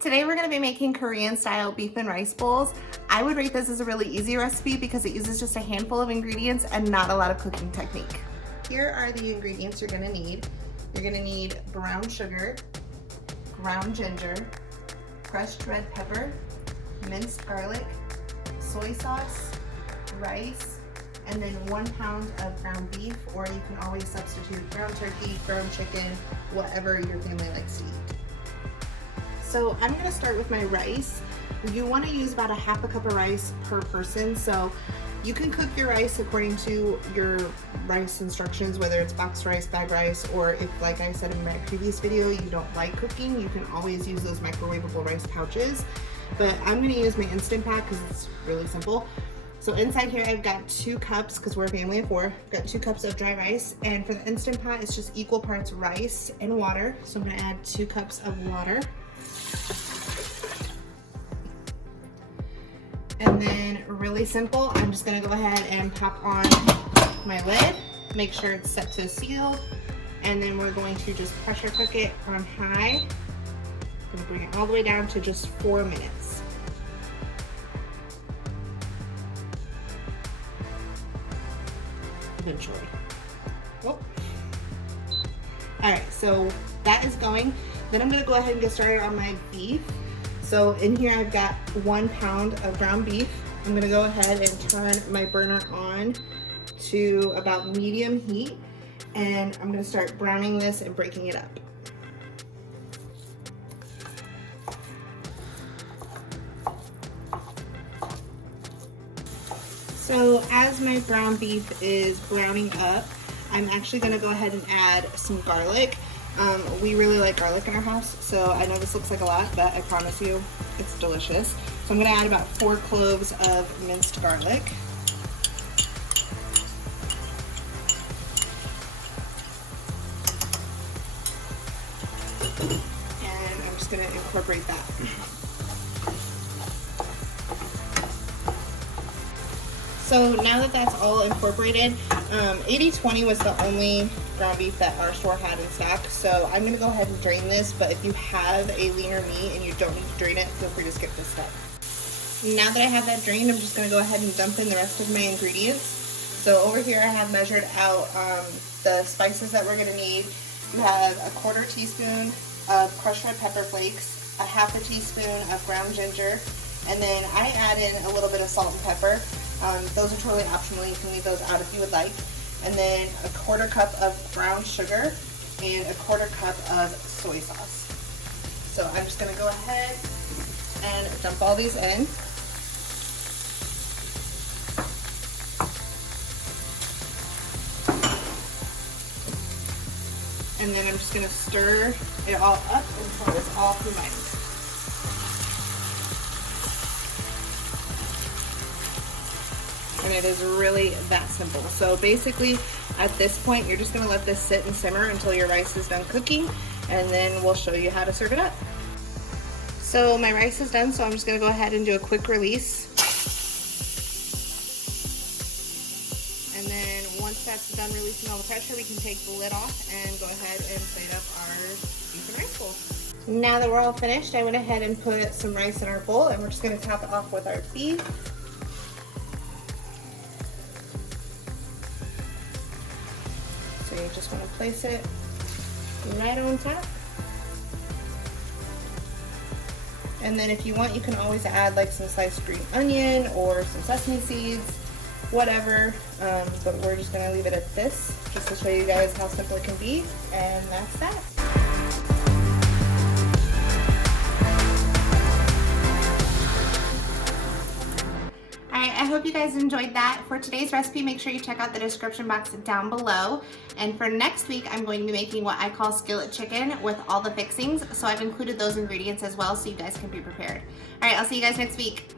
Today we're gonna be making Korean style beef and rice bowls. I would rate this as a really easy recipe because it uses just a handful of ingredients and not a lot of cooking technique. Here are the ingredients you're gonna need. You're gonna need brown sugar, ground ginger, crushed red pepper, minced garlic, soy sauce, rice, and then 1 pound of ground beef, or you can always substitute ground turkey, ground chicken, whatever your family likes to eat. So I'm gonna start with my rice. You wanna use about 1/2 cup of rice per person. So you can cook your rice according to your rice instructions, whether it's boxed rice, bag rice, or if, like I said in my previous video, you don't like cooking, you can always use those microwavable rice pouches. But I'm gonna use my Instant Pot because it's really simple. So inside here I've got 2 cups, because we're a family of 4, I've got 2 cups of dry rice. And for the Instant Pot, it's just equal parts rice and water. So I'm gonna add 2 cups of water. And then really simple, I'm just gonna go ahead and pop on my lid, make sure it's set to seal, and then we're going to just pressure cook it on high. I'm gonna bring it all the way down to just 4 minutes. Eventually. Oh. All right, so that is going. Then I'm gonna go ahead and get started on my beef. So in here I've got 1 pound of ground beef. I'm gonna go ahead and turn my burner on to about medium heat, and I'm gonna start browning this and breaking it up. So as my ground beef is browning up, I'm actually gonna go ahead and add some garlic. We really like garlic in our house, so I know this looks like a lot, but I promise you it's delicious. So I'm gonna add about 4 cloves of minced garlic. And I'm just gonna incorporate that. So now that that's all incorporated, 80/20 was the only ground beef that our store had in stock. So I'm gonna go ahead and drain this, but if you have a leaner meat and you don't need to drain it, feel free to skip this step. Now that I have that drained, I'm just gonna go ahead and dump in the rest of my ingredients. So over here I have measured out the spices that we're gonna need. You have a 1/4 teaspoon of crushed red pepper flakes, a 1/2 teaspoon of ground ginger, and then I add in a little bit of salt and pepper. Those are totally optional, you can leave those out if you would like. And then a 1/4 cup of brown sugar and a 1/4 cup of soy sauce. So I'm just gonna go ahead and dump all these in. And then I'm just gonna stir it all up until it's all combined. And it is really that simple. So basically at this point you're just gonna let this sit and simmer until your rice is done cooking, and then we'll show you how to serve it up. So my rice is done, so I'm just gonna go ahead and do a quick release. And then once that's done releasing all the pressure, we can take the lid off and go ahead and plate up our beef and rice bowl. Now that we're all finished, I went ahead and put some rice in our bowl, and we're just gonna top it off with our beef. So you just want to place it right on top. And then if you want, you can always add like some sliced green onion or some sesame seeds, whatever. But we're just going to leave it at this just to show you guys how simple it can be. And that's that. I hope you guys enjoyed that. For today's recipe, make sure you check out the description box down below. And for next week, I'm going to be making what I call skillet chicken with all the fixings. So I've included those ingredients as well so you guys can be prepared. All right, I'll see you guys next week.